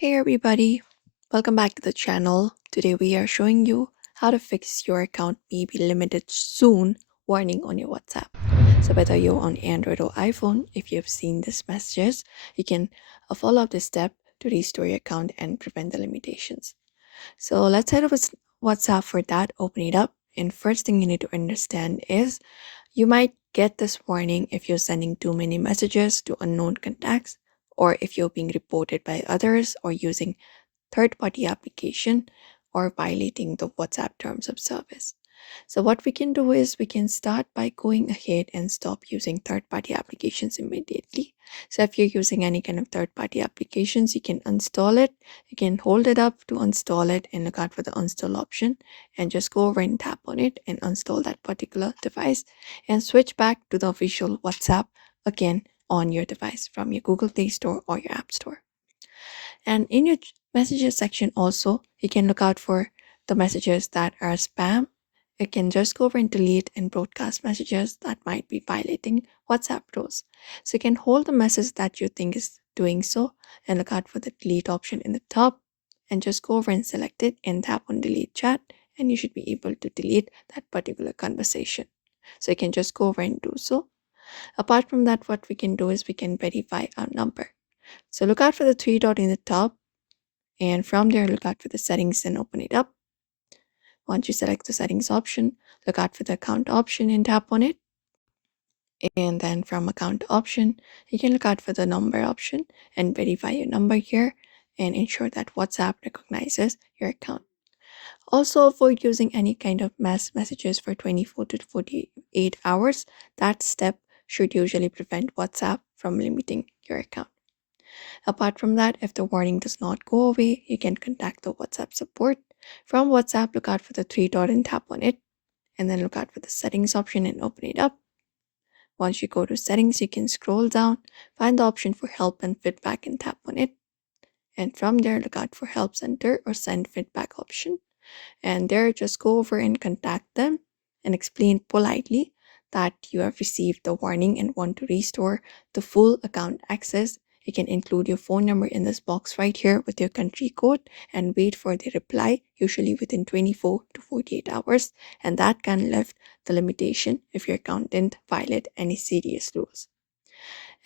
Hey everybody, welcome back to the channel. Today we are showing you how to fix your account may be limited soon warning on your WhatsApp. So whether you're on Android or iPhone, if you've seen these messages, you can follow up this step to restore your account and prevent the limitations. So let's head over to WhatsApp for that, open it up. And first thing you need to understand is you might get this warning if you're sending too many messages to unknown contacts or if you're being reported by others or using third-party application or violating the WhatsApp terms of service. So what we can do is we can start by going ahead and stop using third-party applications immediately. So if you're using any kind of third-party applications, you can uninstall it. You can hold it up to install it and look out for the uninstall option and just go over and tap on it and uninstall that particular device and switch back to the official WhatsApp again on your device from your Google Play Store or your App Store. And in your messages section also, you can look out for the messages that are spam. You can just go over and delete and broadcast messages that might be violating WhatsApp rules. So you can hold the message that you think is doing so and look out for the delete option in the top and just go over and select it and tap on delete chat and you should be able to delete that particular conversation. So you can just go over and do so. Apart from that, what we can do is we can verify our number. So look out for the three dot in the top and from there look out for the settings and open it up. Once you select the settings option, look out for the account option and tap on it. And then from account option, you can look out for the number option and verify your number here and ensure that WhatsApp recognizes your account. Also avoid using any kind of mass messages for 24 to 48 hours. That step should usually prevent WhatsApp from limiting your account. Apart from that, if the warning does not go away, you can contact the WhatsApp support. From WhatsApp, look out for the three dot and tap on it, and then look out for the settings option and open it up. Once you go to settings, you can scroll down, find the option for help and feedback and tap on it. And from there, look out for help center or send feedback option. And there, just go over and contact them and explain politely that you have received the warning and want to restore the full account access. You can include your phone number in this box right here with your country code and wait for the reply, usually within 24 to 48 hours, and that can lift the limitation if your account didn't violate any serious rules.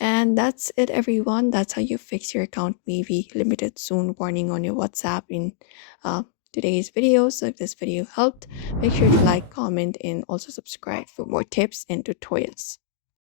And that's it, everyone. That's how you fix your account maybe limited soon warning on your WhatsApp in today's video. So if this video helped, make sure to like, comment, and also subscribe for more tips and tutorials.